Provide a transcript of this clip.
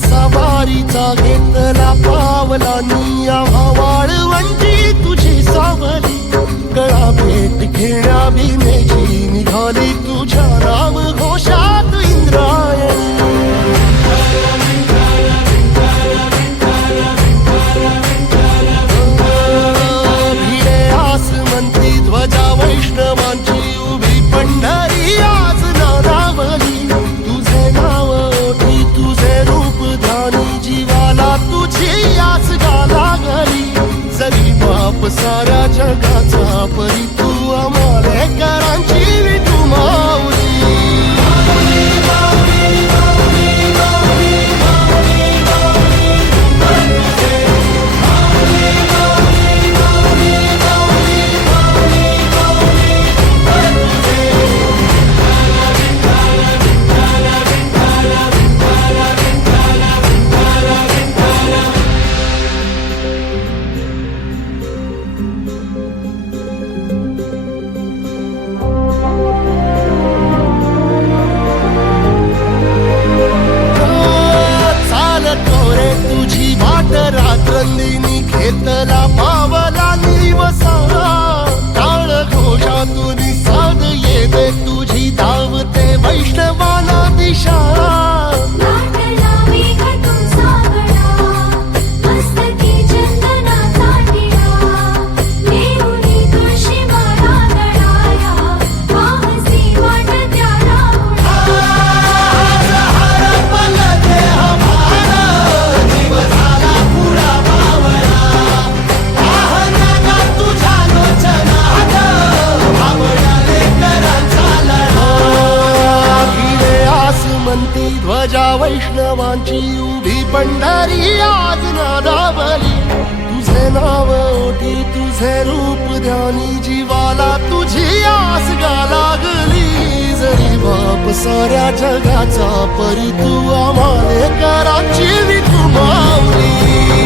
सवारीचा घेतला पावला निया वाळवंटी तुझी सावली गळा भेट घेण्या भीमेची निघाली तुझ्या नाम घोषात इंद्रायणी भिडे आसमंती ध्वजा वैष्णवांची उभी पंढरी आज नारावली तुझे नाव ओठी तुझे रूप ध्यानी जीवाला तुझी आस गाला गली जरी बाप साऱ्या जगाचा परी तू आमालेकरांची विठू माऊली रात्रंदिनी घेतला पावला निवसा टाळ घोषातून साध येते तुझी धावते वैष्णवाला दिशा ध्वजा वैष्णवांची उभी पंढरी आज नादावली तुझे नाव ओठी तुझे रूप ध्यानी जीवाला तुझी आस गा लागली जरी बाप साऱ्या जगाचा परी तू आमालेकरांची विठू माऊली